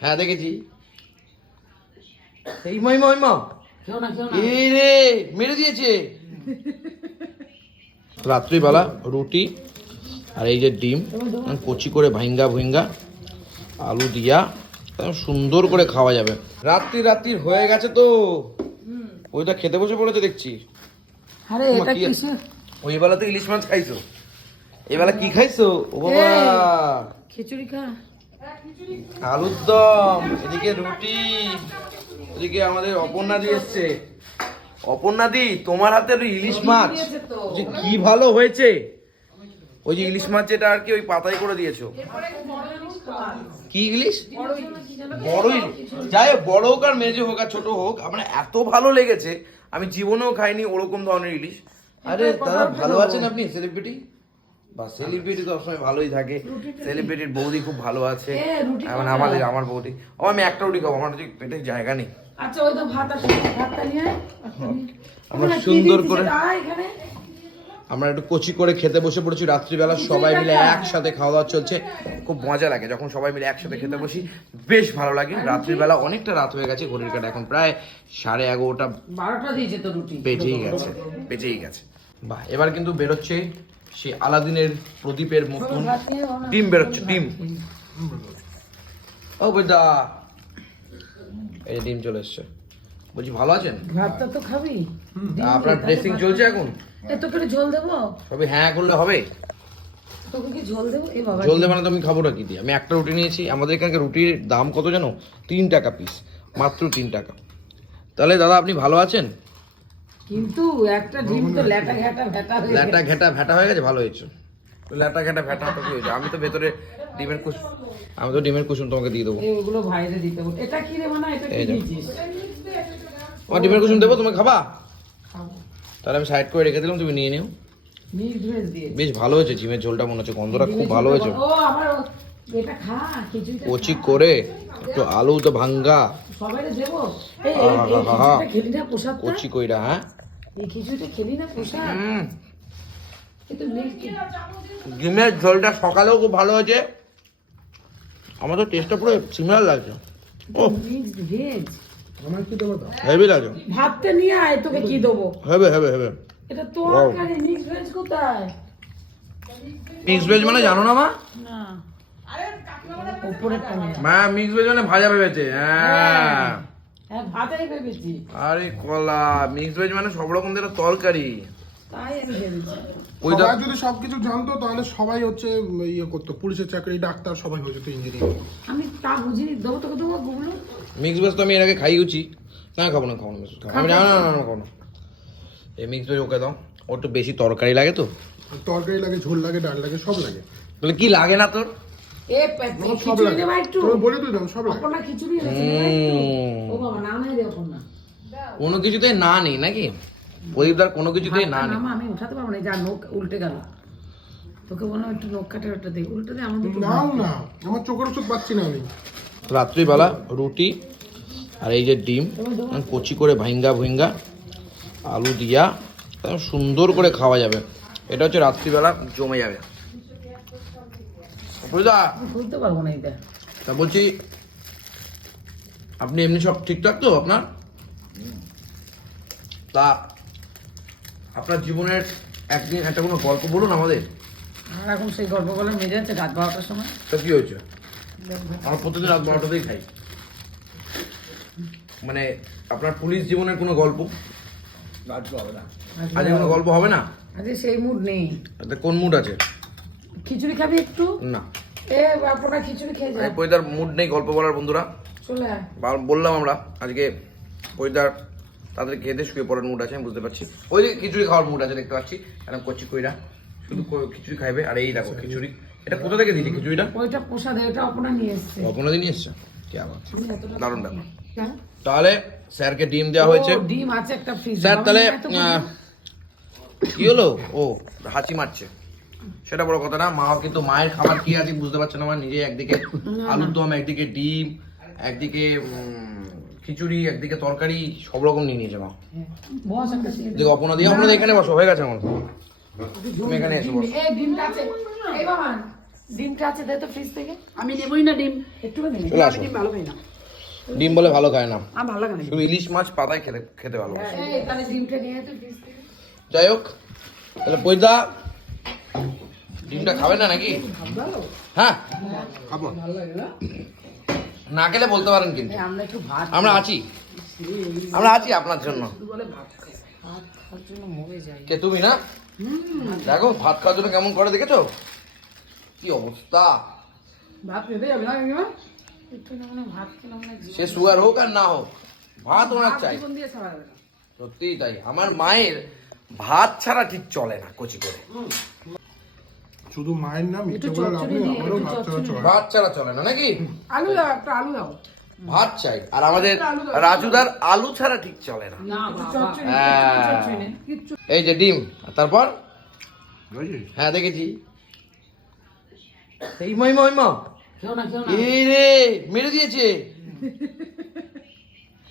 হ্যাঁ দেখেছি। এই মাই মাই মা রে মেরে দিয়েছে। রাত্রিবেলা রুটি আর এই যে ডিম কচি করে ভাইঙ্গা ভুইঙ্গা আলু দিয়া সুন্দর করে খাওয়া যাবে। রাত্রি রাত্রি হয়ে গেছে তো। ওইটা খেতে বসে পড়েছে দেখছি। আরে এটা কিসে ওই বেলা তো ইলিশ মাছ খাইছো? এই বেলা কি খাইছো? ও বাবা। খিচুড়ি খা। আলুর দম এদিকে রুটি, এদিকে আমাদের অপর্ণাদি এসছে। অপর্ণাদি তোমার হাতে ওই ইলিশ মাছ। যে কি ভালো হয়েছে? ওই যে ইলিশ মাছ যেটা আর কি ওই পাতায় করে দিয়েছ। কি ইলিশ? বড় যাই হোক, বড় হোক আর মেজে হোক আর ছোট হোক, আমার এত ভালো লেগেছে, আমি জীবনেও খাইনি ওরকম ধরনের ইলিশ। আরে, দাদা, ভালো আছেন আপনি সেলিব্রিটি বা সেলিব্রিটি তো সবসময় ভালোই থাকে। সেলিব্রিটির বৌদি খুব ভালো আছে। মানে আমাদের আমার বৌদি। ও আমি একটা রুটি খাব আমার পেটে জায়গা নেই। আচ্ছা ওই তো ভাত আছে ভাতটা নিয়ে আমরা সুন্দর করে এখানে। আমরা একটু কচি করে খেতে বসে পড়েছি রাত্রিবেলা সবাই মিলে একসাথে খাওয়া দাওয়া চলছে। খুব মজা লাগে যখন সবাই মিলে একসাথে খেতে বসি। বেশ ভালো লাগে। রাত্রিবেলা অনেকটা রাত হয়ে গেছে ঘড়ির কাটা এখন প্রায় সাড়ে এগারোটা বারোটা দিয়েছে তো রুটি। বেজেই গেছে বেজেই গেছে। বাহ এবার কিন্তু বেরোচ্ছে সে আলাদিনের প্রদীপের মতন। ডিম বেরোচ্ছে ডিম। ও বেদা। এই ডিম চলে এসছে। বলছি ভালো আছেন? ভাতটা তো খাবি। আপনার ড্রেসিং চলছে এখন? এ তোকে একটু ঝোল দেবো? সবই হ্যাঁ করলে হবে? তোকে কি ঝোল দেবো? এ বাবা। জল দেবে না তো আমি খাব না কি দিয়ে? আমি একটা রুটি নিয়েছি। আমাদের এখানকার রুটির দাম কত জানো? তিন টাকা পিস মাত্র তিন টাকা। তাহলে দাদা আপনি ভালো আছেন? কিন্তু একটা ডিম তো ল্যাটা ঘ্যাটা ভ্যাটা হয়ে ল্যাটা ঘেটা ভ্যাটা হয়ে গেছে ভালো হয়েছে। ল্যাটা ঘেটা ভ্যাটা তো কি হয়েছে। আমি তো ভেতরে ডিমের কুসুম আমি তো ডিমের কুসুম তোমাকে দিয়ে দেবো। এগুলো ভাইরে দিতে বল এটা কি রে মানে? এটা কি দিয়েছিস? আমার ডিমের কুসুম দেবো তুমি খাবা? তাহলে আমি সাইড করে রেখে দিলাম তুমি নিয়ে নিও। বেশ ভালো হয়েছে জিমের ঝোলটা মনে হচ্ছে গন্ধটা খুব ভালো হয়েছে। ও আমার ও- এটা খা খিচুড়িটা কচি করে একটু আলু তো ভাঙ্গা। দেবো? কচি কইরা হ্যাঁ? এই খিচুড়িটা খেলি না ডিমের ঝোলটা সকালেও খুব ভালো হয়েছে। আমার তো টেস্টটা পুরো সিমিলার লাগছে। ও মিক্স ভেজ হেভি লাগছে। ভাতটা নিয়ে আয় তোকে কি দেবো? হেবে হেবে হেবে এটা তোর Wow. মিক্স ভেজ কোথায়? মিক্স ভেজ মানে জানো না মা? না। মা মিক্স ভেজ মানে ভাজা ভেবেছে। হ্যাঁ। হ্যাঁ। আরে কলা মিক্স ভেজ মানে সব রকম একটা তরকারি। সবাই যদি সবকিছু জানতো তাহলে সবাই হচ্ছে ইয়ে করতো। পুলিশের চাকরি ডাক্তার সবাই হয়ে যেত ইঞ্জিনিয়ার আমি তা বুঝিনি। দেবো তোকে দেবো গুগলো। মিক্স ভেজ তো আমি এর আগে খাইয়েছি না খাব না খাব না। আমি না না না না খাব না। এই মিক্স ভেজ ওকে দাও। ওর একটু বেশি তরকারি লাগে তো। তরকারি লাগে ঝোল লাগে ডাল লাগে সব লাগে। তাহলে কি লাগে না তোর? এ পে- খিচুড়ি দেবা একটু। তুমি বলে তুই দাও সব লাগে। খিচুড়ি এনেছে ও বাবা না নাই দে অপর্ণা কোনো কিছুতেই না নেই নাকি? প্রদীপদার কোনো কিছুতেই না নেই। আমি উঠাতে পারব না যা নোক উল্টে গেল। তোকে বললাম একটু নোক কাটে ওটা দে উল্টে দে আমার দুটো নাও না আমার চোখের ওষুধ পাচ্ছি না আমি। রাত্রিবেলা রুটি আর এই যে ডিম কচি করে ভাইঙ্গা ভুইঙ্গা আলু দিয়া সুন্দর করে খাওয়া যাবে। এটা হচ্ছে রাত্রিবেলা জমে যাবে। বুঝলা? পারব না এটা। তা বলছি আপনি এমনি সব ঠিকঠাক তো আপনার? তা আপনার জীবনের একদিন একটা কোনো গল্প বলুন আমাদের। আর এখন সেই গল্প বলে মেরে যাচ্ছে রাত বারোটার সময়। তা কি হয়েছে? আমরা প্রতিদিন রাত বারোটাতেই খাই। মানে আপনার পুলিশ জীবনের কোনো গল্প? আজকে কোনো গল্প হবে না? আজকে সেই মুড নেই। কোন মুড আছে? খিচুড়ি খাবি একটু? না। এ আপনারা খিচুড়ি খেয়ে যান। পরিদার মুড নেই গল্প বলার বন্ধুরা। চলে বললাম আমরা আজকে পরিদার তাদের খেতে শুয়ে পড়ার মুড আছে আমি বুঝতে পারছি। ওই দিকে খিচুড়ি খাওয়ার মুড আছে দেখতে পাচ্ছি। এখন করছি কইরা। শুধু খিচুড়ি খাইবে আর এই দেখো খিচুড়ি। এটা কোথা থেকে দিলি খিচুড়িটা? ওইটা প্রসাদ এটা অপনা নিয়ে এসছে অপনা দিনই এসছে কি আবার? দারুণ ব্যাপার। তাহলে স্যারকে ডিম দেওয়া হয়েছে। ডিম আছে একটা ফ্রিজ স্যার তাহলে কি হলো? ও হাঁচি মারছে। সেটা বড় কথা না মা কিন্তু মায়ের খাবার কি আছে বুঝতে পারছে না মা নিজে একদিকে আলুর দম একদিকে ডিম একদিকে খিচুড়ি একদিকে তরকারি সব রকম নিয়ে নিয়েছে মা। দেখো অপনা দিয়ে আপনাদের এখানে বসো হয়ে গেছে আমার। তুমি এখানে এসে বসো। ডিমটা আছে। এই বাবা দে তো ফ্রিজ থেকে। আমি নেবই না ডিম। আমি ভালো না। বলে ভালো খায় না। আমার ভালো লাগে শুধু ইলিশ মাছ পাতায় খেতে খেতে ভালো তাহলে ডিমটা নিয়ে আয় তো ফ্রিজ থেকে। যাই হোক তাহলে পয়দা ডিমটা খাবে না নাকি? হ্যাঁ? খাব। না খেলে বলতে পারেন কিন্তু। আমরা একটু ভাত আমরা আছি। আমরা আছি আপনার জন্য। শুধু বলে ভাত খাই। ভাত খাওয়ার জন্য মরে যাই। কে তুমি না? দেখো ভাত খাওয়ার জন্য কেমন করে দেখেছ? কি অবস্থা? ভাত খেতে যাবে না সে সুগার হোক আর না হোক ভাত ওনার চাই। সত্যিই তাই। আমার মায়ের ভাত ছাড়া ঠিক চলে না কচি করে। শুধু মায়ের নাম মিথ্যে একটু বলে লাভ চচ্চড়ি নেই দিয়ে, আমারও একটু বাচ্চারা চচ্চড়ি। চলে ভাত ছাড়া চলে না নাকি? আলু দাও একটা আলু দাও। ভাত চাই। আর আমাদের রাজুদার আলু ছাড়া ঠিক চলে না। হ্যাঁ। এই যে ডিম তারপর? হ্যাঁ দেখেছি। এই মহিমা মহিমা। মেরে দিয়েছে।